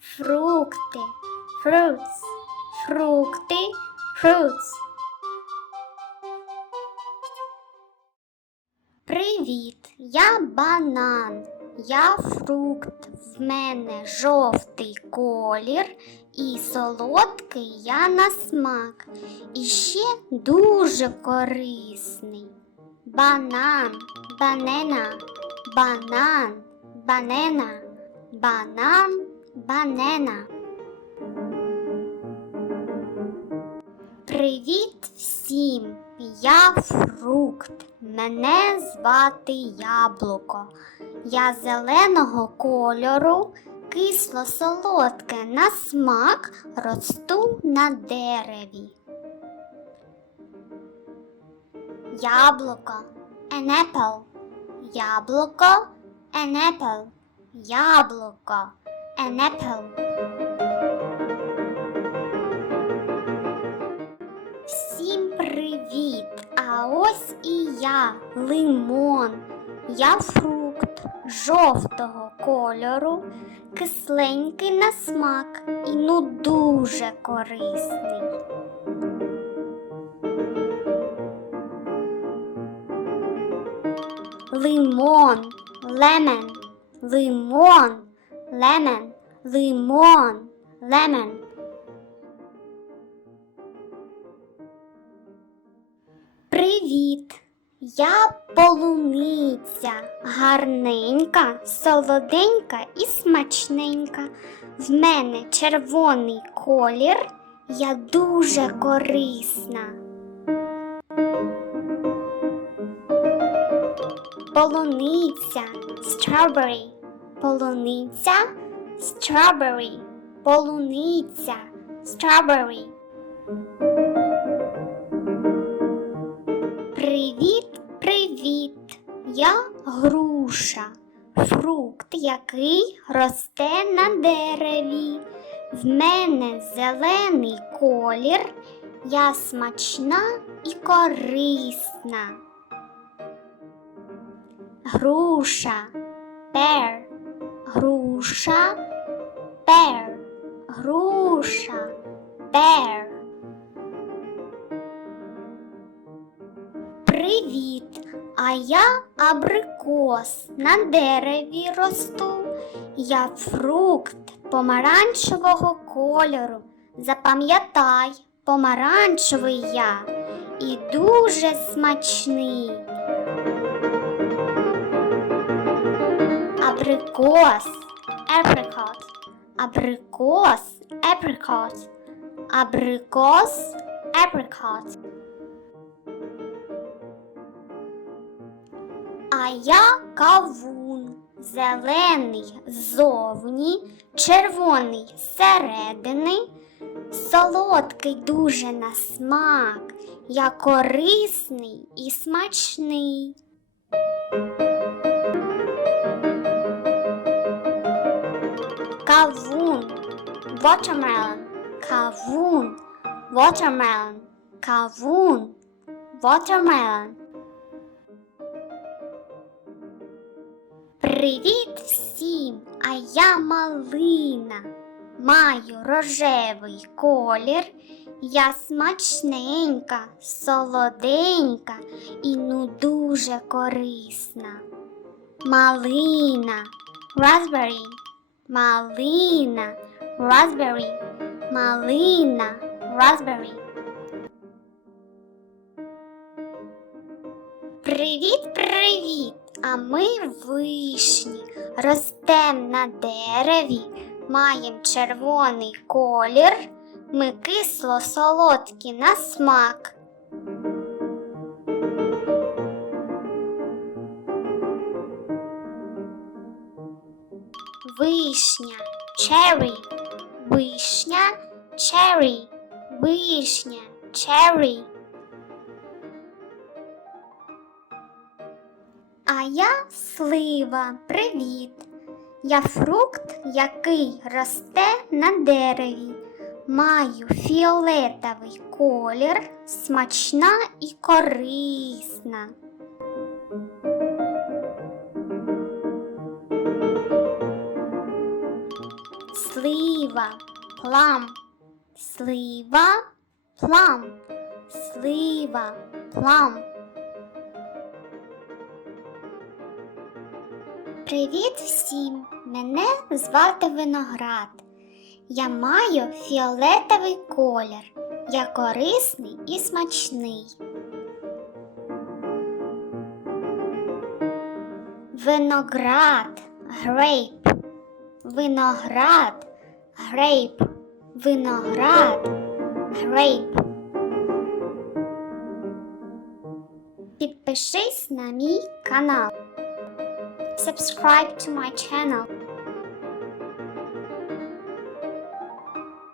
фрукти, fruits, фрукти, fruits. Привіт, я банан. Я фрукт. В мене жовтий колір і солодкий я на смак. І ще дуже корисний. Банан, банена, банан, банена, банан, банена. Привіт всім! Я фрукт. Мене звати Яблуко. Я зеленого кольору, кисло-солодке на смак росту на дереві. Яблуко, an. Яблуко, an. Яблуко, an apple. Всім привіт! А ось і я, лимон. Я фрукт жовтого кольору, кисленький на смак і ну дуже корисний. Лимон, лемен, лимон, лемен, лимон, лемен. Привіт! Я полуниця, гарненька, солоденька і смачненька. В мене червоний колір, я дуже корисна. Полуниця, strawberry, полуниця, strawberry, полуниця, strawberry. Привіт, привіт! Я груша, фрукт, який росте на дереві. В мене зелений колір, я смачна і корисна. Груша, pear, груша, pear, груша, pear. Привіт! А я абрикос на дереві росту. Я фрукт помаранчевого кольору. Запам'ятай, помаранчевий я і дуже смачний. Абрикос, apricot, абрикос, apricot, абрикос, apricot. А я кавун, зелений ззовні, червоний зсередини, солодкий дуже на смак, я корисний і смачний. Watermelon, кавун, watermelon, кавун, watermelon. Привіт всім! А я малина. Маю рожевий колір. Я смачненька, солоденька і ну дуже корисна. Малина, raspberry, малина, raspberry, малина, raspberry. Привіт, привіт! А ми вишні. Ростем на дереві, маєм червоний колір, ми кисло солодкі на смак. Вишня, cherry, вишня, cherry, вишня, cherry. А я слива, привіт. Я фрукт, який росте на дереві. Маю фіолетовий колір, смачна і корисна. Слива, плам, слива, плам, слива, плам. Привіт всім! Мене звати Виноград. Я маю фіолетовий колір. Я корисний і смачний. Виноград, грейп, виноград, грейп, виноград, грейп. Підпишись на мій канал. Subscribe to my channel.